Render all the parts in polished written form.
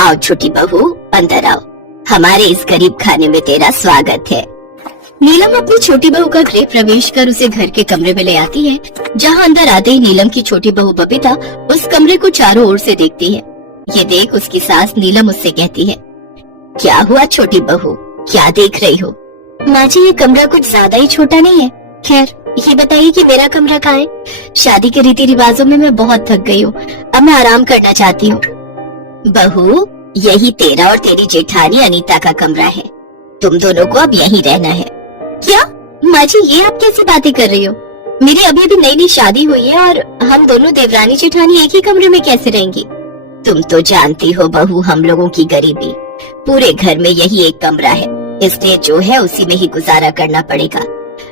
आओ छोटी बहू, अंदर आओ। हमारे इस गरीब खाने में तेरा स्वागत है। नीलम अपनी छोटी बहू का गृह प्रवेश कर उसे घर के कमरे में ले आती है, जहाँ अंदर आते ही नीलम की छोटी बहू बबीता उस कमरे को चारों ओर से देखती है। ये देख उसकी सास नीलम उससे कहती है, क्या हुआ छोटी बहू, क्या देख रही हो? माँ जी, ये कमरा कुछ ज्यादा ही छोटा नहीं है? खैर ये बताइए कि मेरा कमरा कहाँ है? शादी के रीति रिवाजों में मैं बहुत थक गई हूँ, अब मैं आराम करना चाहती हूँ। बहू, यही तेरा और तेरी जेठानी अनीता का कमरा है, तुम दोनों को अब यहीं रहना है। क्या माँ जी, ये आप कैसी बातें कर रही हो? मेरी अभी अभी नई नई शादी हुई है और हम दोनों देवरानी जेठानी एक ही कमरे में कैसे रहेंगी? तुम तो जानती हो बहू, हम लोगों की गरीबी, पूरे घर में यही एक कमरा है, इसलिए जो है उसी में ही गुजारा करना पड़ेगा।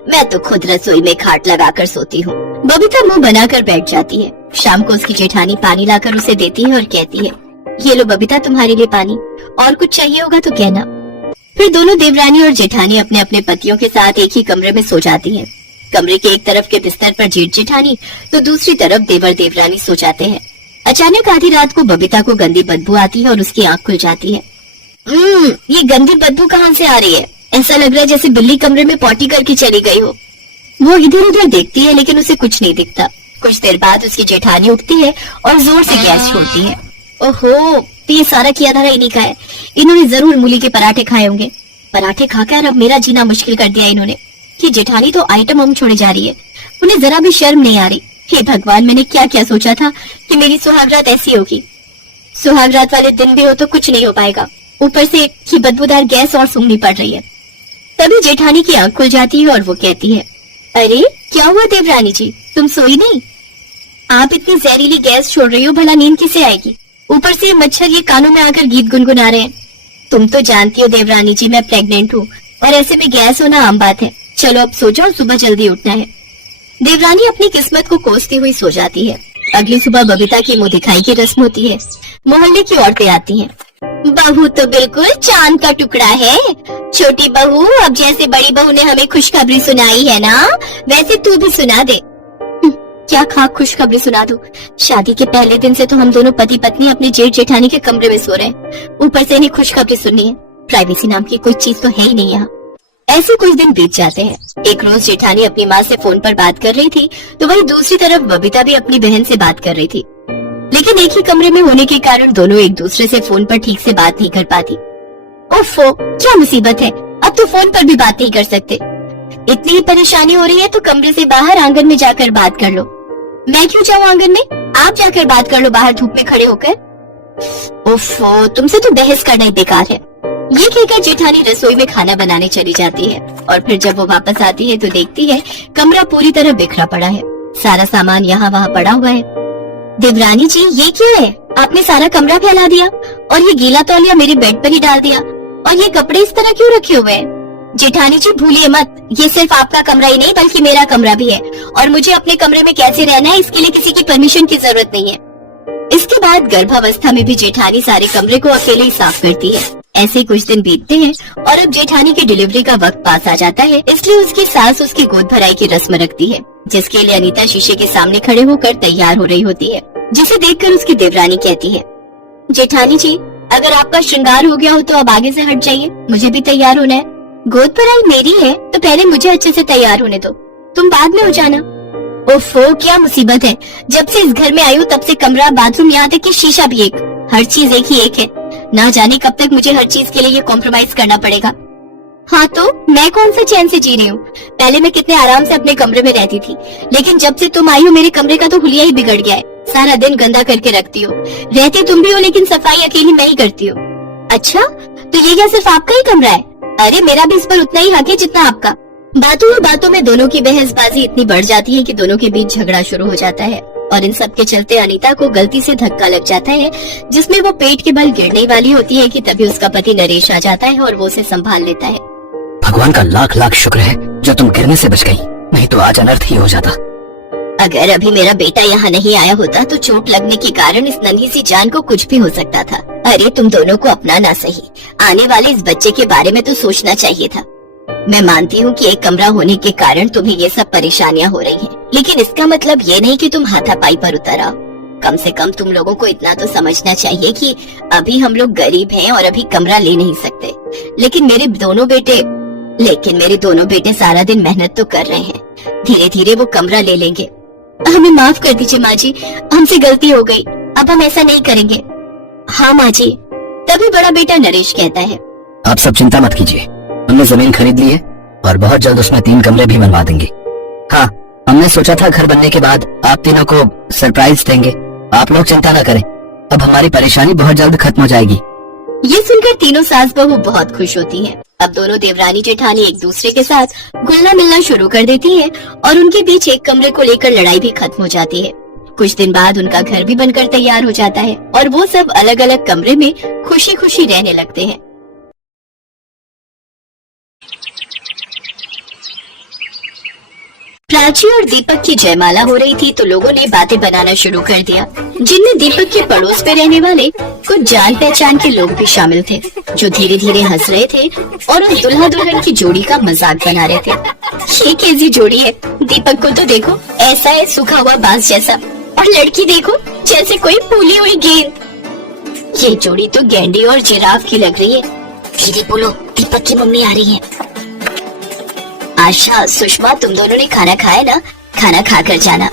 मैं तो खुद रसोई में खाट लगाकर सोती हूँ। बबीता मुंह बनाकर बैठ जाती है। शाम को उसकी जेठानी पानी लाकर उसे देती है और कहती है, ये लो बबीता, तुम्हारे लिए पानी, और कुछ चाहिए होगा तो कहना। फिर दोनों देवरानी और जेठानी अपने अपने पतियों के साथ एक ही कमरे में सो जाती हैं। कमरे के एक तरफ के बिस्तर पर जेठ जेठानी तो दूसरी तरफ देवर देवरानी सो जाते हैं। अचानक आधी रात को बबीता को गंदी बदबू आती है और उसकी आंख खुल जाती है। ये गंदी बदबू कहाँ से आ रही है? ऐसा लग रहा है जैसे बिल्ली कमरे में पॉटी करके चली गई हो। वो इधर उधर देखती है लेकिन उसे कुछ नहीं दिखता। कुछ देर बाद उसकी जेठानी उठती है और जोर से गैस छोड़ती है। ओहो, तो ये सारा किया धरा इन्हीं का है। इन्होंने जरूर मूली के पराठे खाए होंगे। पराठे खाकर अब मेरा जीना मुश्किल कर दिया इन्होंने। कि जेठानी तो आइटम हम छोड़े जा रही है, उन्हें जरा भी शर्म नहीं आ रही। हे भगवान, मैंने क्या क्या सोचा था कि मेरी सुहागरात ऐसी होगी। सुहागरात वाले दिन भी हो तो कुछ नहीं हो पाएगा, ऊपर से ये बदबूदार गैस और सूंघनी पड़ रही है। तभी जेठानी की आंख खुल जाती है और वो कहती है, अरे क्या हुआ देवरानी जी, तुम सोई नहीं? आप इतनी जहरीली गैस छोड़ रही हो, भला नींद किसे आएगी? ऊपर से मच्छर ये कानों में आकर गीत गुनगुना रहे हैं। तुम तो जानती हो देवरानी जी, मैं प्रेग्नेंट हूँ और ऐसे में गैस होना आम बात है। चलो अब सो जाओ, सुबह जल्दी उठना है। देवरानी अपनी किस्मत को कोसती हुई सो जाती है। अगली सुबह बबीता की मुंह दिखाई की रस्म होती है। मोहल्ले की औरतें आती हैं। बहू तो बिल्कुल चांद का टुकड़ा है। छोटी बहू, अब जैसे बड़ी बहू ने हमें खुशखबरी सुनाई है ना, वैसे तू भी सुना दे। क्या खाक खुशखबरी सुना दूं? शादी के पहले दिन से तो हम दोनों पति पत्नी अपने जेठ जेठानी के कमरे में सो रहे हैं, ऊपर से इन्हें खुशखबरी सुननी है। प्राइवेसी नाम की कोई चीज तो है ही नहीं यहाँ। ऐसे कुछ दिन बीत जाते हैं। एक रोज जेठानी अपनी माँ से फोन पर बात कर रही थी, तो वहीं दूसरी तरफ बबीता भी अपनी बहन से बात कर रही थी। लेकिन एक ही कमरे में होने के कारण दोनों एक दूसरे से फोन पर ठीक से बात नहीं कर पाती। ओफो, क्या मुसीबत है, अब तो फोन पर भी बात नहीं कर सकते। इतनी ही परेशानी हो रही है तो कमरे से बाहर आंगन में जाकर बात कर लो। मैं क्यों जाऊँ आंगन में? आप जाकर बात कर लो बाहर धूप में खड़े होकर। ओफो, तुमसे तो बहस करना ही बेकार है। ये कहकर जेठानी रसोई में खाना बनाने चली जाती है और फिर जब वो वापस आती है तो देखती है कमरा पूरी तरह बिखरा पड़ा है। सारा सामान यहाँ वहाँ पड़ा हुआ है। देवरानी जी, ये क्या है? आपने सारा कमरा फैला दिया और ये गीला तौलिया मेरे बेड पर ही डाल दिया, और ये कपड़े इस तरह क्यों रखे हुए हैं? जेठानी जी भूलिए मत, ये सिर्फ आपका कमरा ही नहीं बल्कि मेरा कमरा भी है, और मुझे अपने कमरे में कैसे रहना है इसके लिए किसी की परमिशन की जरूरत नहीं है। इसके बाद गर्भावस्था में भी जेठानी सारे कमरे को अकेले ही साफ करती है। ऐसे कुछ दिन बीतते हैं और अब जेठानी की डिलीवरी का वक्त पास आ जाता है, इसलिए उसकी सास उसकी गोद भराई की रस्म रखती है, जिसके लिए अनीता शीशे के सामने खड़े होकर तैयार हो रही होती है, जिसे देखकर उसकी देवरानी कहती है, जेठानी जी, अगर आपका श्रृंगार हो गया हो तो अब आगे से हट जाइए, मुझे भी तैयार होना है। गोद भराई मेरी है तो पहले मुझे अच्छे से तैयार होने दो, तुम बाद में हो जाना। ओफो, क्या मुसीबत है, जब से इस घर में आई हूँ तब से कमरा, बाथरूम, यहाँ तक कि शीशा भी एक, हर चीज एक ही एक है। ना जाने कब तक मुझे हर चीज के लिए ये कॉम्प्रोमाइज करना पड़ेगा। हाँ तो मैं कौन से चैन से जी रही हूँ? पहले मैं कितने आराम से अपने कमरे में रहती थी, लेकिन जब से तुम आई हो मेरे कमरे का तो हुलिया ही बिगड़ गया है। सारा दिन गंदा करके रखती हो, रहती तुम भी हो लेकिन सफाई अकेली मैं ही करती हूँ। अच्छा, तो ये क्या सिर्फ आपका ही कमरा है? अरे मेरा भी इस पर उतना ही हक है जितना आपका। बातों में दोनों की बहसबाजी इतनी बढ़ जाती है कि दोनों के बीच झगड़ा शुरू हो जाता है, और इन सब के चलते अनीता को गलती से धक्का लग जाता है, जिसमें वो पेट के बल गिरने वाली होती है कि तभी उसका पति नरेश आ जाता है और वो उसे संभाल लेता है। भगवान का लाख लाख शुक्र है जो तुम गिरने से बच गई, नहीं तो आज अनर्थ ही हो जाता। अगर अभी मेरा बेटा यहाँ नहीं आया होता तो चोट लगने के कारण इस नन्ही सी जान को कुछ भी हो सकता था। अरे तुम दोनों को अपना ना सही, आने वाले इस बच्चे के बारे में तो सोचना चाहिए था। मैं मानती हूँ कि एक कमरा होने के कारण तुम्हें ये सब परेशानियाँ हो रही हैं, लेकिन इसका मतलब ये नहीं कि तुम हाथापाई पर उतर आओ। कम से कम तुम लोगों को इतना तो समझना चाहिए कि अभी हम लोग गरीब हैं और अभी कमरा ले नहीं सकते। लेकिन मेरे दोनों बेटे सारा दिन मेहनत तो कर रहे हैं, धीरे धीरे वो कमरा ले लेंगे। हमें माफ कर दीजिए माँ जी, हमसे गलती हो गई, अब हम ऐसा नहीं करेंगे। हाँ माँ जी। तभी बड़ा बेटा नरेश कहता है, आप सब चिंता मत कीजिए, हमने जमीन खरीद ली है और बहुत जल्द उसमें 3 कमरे भी बनवा देंगे। हाँ, हमने सोचा था घर बनने के बाद आप तीनों को सरप्राइज देंगे। आप लोग चिंता न करें, अब हमारी परेशानी बहुत जल्द खत्म हो जाएगी। ये सुनकर तीनों सास बहू बहुत खुश होती हैं। अब दोनों देवरानी जेठानी एक दूसरे के साथ घुलना मिलना शुरू कर देती हैं और उनके बीच एक कमरे को लेकर लड़ाई भी खत्म हो जाती है। कुछ दिन बाद उनका घर भी बनकर तैयार हो जाता है और वो सब अलग अलग कमरे में खुशी खुशी रहने लगते हैं। प्राची और दीपक की जयमाला हो रही थी तो लोगों ने बातें बनाना शुरू कर दिया, जिनमें दीपक के पड़ोस में रहने वाले कुछ जान पहचान के लोग भी शामिल थे, जो धीरे धीरे हंस रहे थे और उस दुल्हा दुल्हन की जोड़ी का मजाक बना रहे थे। ये कैसी जोड़ी है? दीपक को तो देखो, ऐसा है सूखा हुआ बांस जैसा, और लड़की देखो जैसे कोई फूली हुई गेंद। ये जोड़ी तो गैंडे और जिराफ की लग रही है। धीरे बोलो, दीपक की मम्मी आ रही है। आशा, सुषमा, तुम दोनों ने खाना खाया ना? खाना खाकर जाना।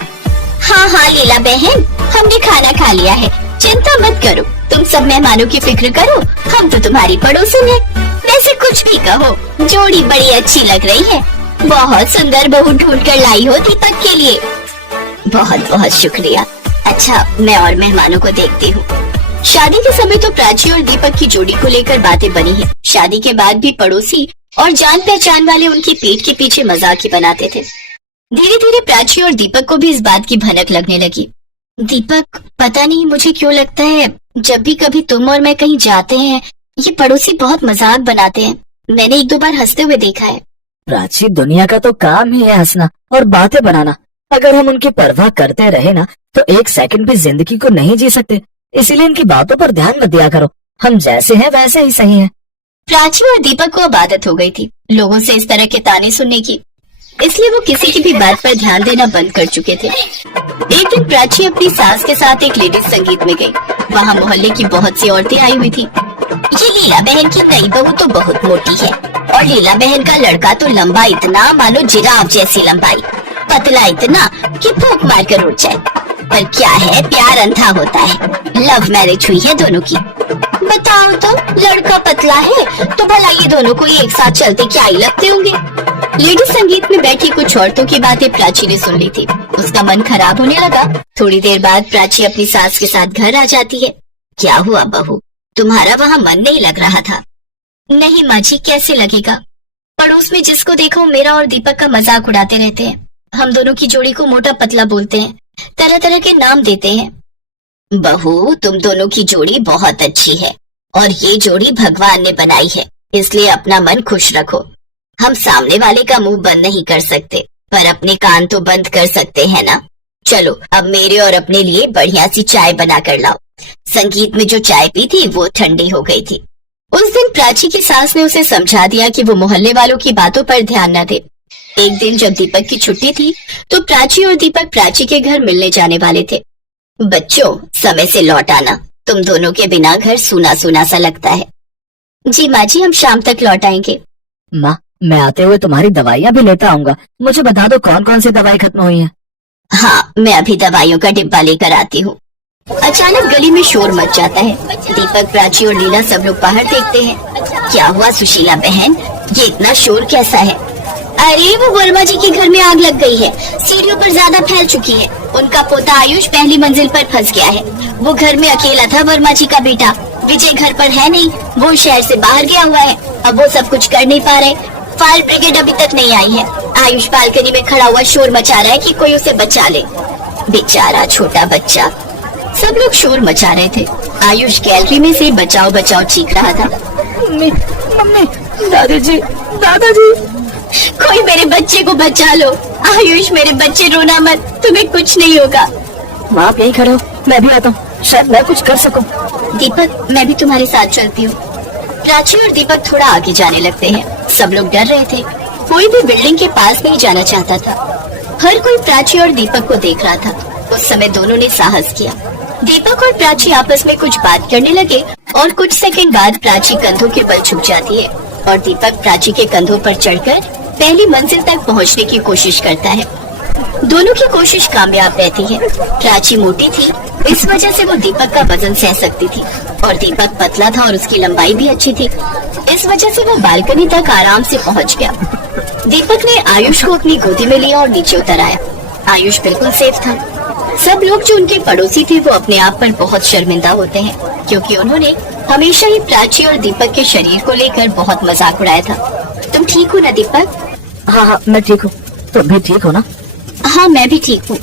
हाँ हाँ लीला बहन, हमने खाना खा लिया है, चिंता मत करो, तुम सब मेहमानों की फिक्र करो, हम तो तुम्हारी पड़ोसन हैं। वैसे कुछ भी कहो, जोड़ी बड़ी अच्छी लग रही है, बहुत सुंदर बहू ढूंढ कर लाई हो दीपक के लिए। बहुत बहुत शुक्रिया। अच्छा, मैं और मेहमानों को देखती हूँ। शादी के समय तो प्राची और दीपक की जोड़ी को लेकर बातें बनी है। शादी के बाद भी पड़ोसी और जान पहचान वाले उनकी पीठ के पीछे मजाक ही बनाते थे। धीरे धीरे प्राची और दीपक को भी इस बात की भनक लगने लगी। दीपक, पता नहीं मुझे क्यों लगता है जब भी कभी तुम और मैं कहीं जाते हैं ये पड़ोसी बहुत मजाक बनाते हैं। मैंने 1-2 बार हंसते हुए देखा है। प्राची, दुनिया का तो काम ही है हंसना और बातें बनाना। अगर हम उनकी परवाह करते रहे ना तो 1 सेकंड भी जिंदगी को नहीं जी सकते। इसीलिए इनकी बातों पर ध्यान मत दिया करो, हम जैसे हैं वैसे ही सही हैं। प्राची और दीपक को अब आदत हो गई थी लोगों से इस तरह के ताने सुनने की, इसलिए वो किसी की भी बात पर ध्यान देना बंद कर चुके थे। एक दिन प्राची अपनी सास के साथ एक लेडीज संगीत में गई। वहाँ मोहल्ले की बहुत सी औरतें आई हुई थी। ये लीला बहन की नई बहू तो बहुत मोटी है और लीला बहन का लड़का तो लंबा इतना मानो जिराफ जैसी लंबाई, पतला इतना कि फूंक मार कर उठ जाए। पर क्या है, प्यार अंधा होता है। लव मैरिज हुई है दोनों की। बताओ तो, लड़का पतला है तो भला ये दोनों को एक साथ चलते क्या ही लगते होंगे। लेडी संगीत में बैठी कुछ औरतों की बातें प्राची ने सुन ली थी। उसका मन खराब होने लगा। थोड़ी देर बाद प्राची अपनी सास के साथ घर आ जाती है। क्या हुआ बहू, तुम्हारा वहाँ मन नहीं लग रहा था? नहीं माँ जी, कैसे लगेगा, पड़ोस में जिसको देखो मेरा और दीपक का मजाक उड़ाते रहते हैं। हम दोनों की जोड़ी को मोटा पतला बोलते हैं, तरह तरह के नाम देते हैं। बहू, तुम दोनों की जोड़ी बहुत अच्छी है और ये जोड़ी भगवान ने बनाई है, इसलिए अपना मन खुश रखो। हम सामने वाले का मुंह बंद नहीं कर सकते, पर अपने कान तो बंद कर सकते हैं ना। चलो अब मेरे और अपने लिए बढ़िया सी चाय बना कर लाओ। संगीत में जो चाय पी थी वो ठंडी हो गई थी। उस दिन प्राची की सास ने उसे समझा दिया कि वो मोहल्ले वालों की बातों पर ध्यान न दे। एक दिन जब दीपक की छुट्टी थी तो प्राची और दीपक प्राची के घर मिलने जाने वाले थे। बच्चों, समय से लौट आना, तुम दोनों के बिना घर सूना सूना सा लगता है। जी माँ जी, हम शाम तक लौट आएंगे। माँ, मैं आते हुए तुम्हारी दवाइयाँ भी लेता आऊंगा, मुझे बता दो कौन कौन सी दवाई खत्म हुई है। हाँ, मैं अभी दवाइयों का डिब्बा लेकर आती हूँ। अचानक गली में शोर मच जाता है। दीपक, प्राची और लीला सब लोग बाहर देखते हैं। क्या हुआ सुशीला बहन, ये इतना शोर कैसा है? अरे वो वर्मा जी के घर में आग लग गई है, सीढ़ियों पर ज्यादा फैल चुकी है। उनका पोता आयुष पहली मंजिल पर फंस गया है। वो घर में अकेला था। वर्मा जी का बेटा विजय घर पर है नहीं, वो शहर से बाहर गया हुआ है। अब वो सब कुछ कर नहीं पा रहे। फायर ब्रिगेड अभी तक नहीं आई है। आयुष बालकनी में खड़ा हुआ शोर मचा रहा है कि कोई उसे बचा ले। बेचारा छोटा बच्चा। सब लोग शोर मचा रहे थे। आयुष गैलरी में से बचाओ बचाओ चीख रहा था। मम्मी, मम्मी, दादाजी, दादाजी, कोई मेरे बच्चे को बचा लो। आयुष, मेरे बच्चे, रोना मत, तुम्हें कुछ नहीं होगा। माँ आप यहीं खड़े हो, मैं भी आता हूँ, शायद मैं कुछ कर सकूँ। दीपक, मैं भी तुम्हारे साथ चलती हूँ। प्राची और दीपक थोड़ा आगे जाने लगते हैं। सब लोग डर रहे थे, कोई भी बिल्डिंग के पास नहीं जाना चाहता था। हर कोई प्राची और दीपक को देख रहा था। उस समय दोनों ने साहस किया। दीपक और प्राची आपस में कुछ बात करने लगे और कुछ सेकंड बाद प्राची कंधों के बल झुक जाती है और दीपक प्राची के कंधों पर चढ़कर पहली मंजिल तक पहुंचने की कोशिश करता है। दोनों की कोशिश कामयाब रहती है। प्राची मोटी थी, इस वजह से वो दीपक का वजन सह सकती थी और दीपक पतला था और उसकी लंबाई भी अच्छी थी, इस वजह से वो बालकनी तक आराम से पहुंच गया। दीपक ने आयुष को अपनी गोदी में लिया और नीचे उतर आया। आयुष बिल्कुल सेफ था। सब लोग जो उनके पड़ोसी थे वो अपने आप पर बहुत शर्मिंदा होते हैं, क्योंकि उन्होंने हमेशा ही प्राची और दीपक के शरीर को लेकर बहुत मजाक उड़ाया था। तुम ठीक हो ना दीपक? हाँ हाँ मैं ठीक हूँ, तुम भी ठीक हो ना? हाँ मैं भी ठीक हूँ।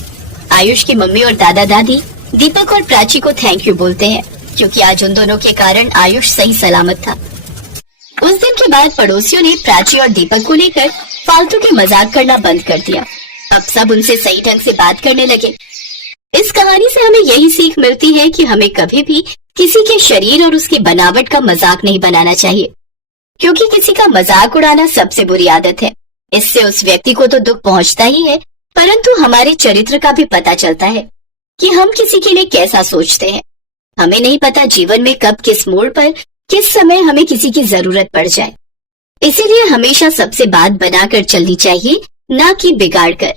आयुष की मम्मी और दादा दादी दीपक और प्राची को थैंक यू बोलते हैं, क्योंकि आज उन दोनों के कारण आयुष सही सलामत था। उस दिन के बाद पड़ोसियों ने प्राची और दीपक को लेकर फालतू के मजाक करना बंद कर दिया। अब सब उनसे सही ढंग से बात करने लगे। इस कहानी से हमें यही सीख मिलती है कि हमें कभी भी किसी के शरीर और उसकी बनावट का मजाक नहीं बनाना चाहिए, क्योंकि किसी का मजाक उड़ाना सबसे बुरी आदत है। इससे उस व्यक्ति को तो दुख पहुंचता ही है, परंतु हमारे चरित्र का भी पता चलता है कि हम किसी के लिए कैसा सोचते हैं। हमें नहीं पता जीवन में कब किस मोड़ पर किस समय हमें किसी की जरूरत पड़ जाए। इसीलिए हमेशा सबसे बात बनाकर चलनी चाहिए, ना कि बिगाड़ कर।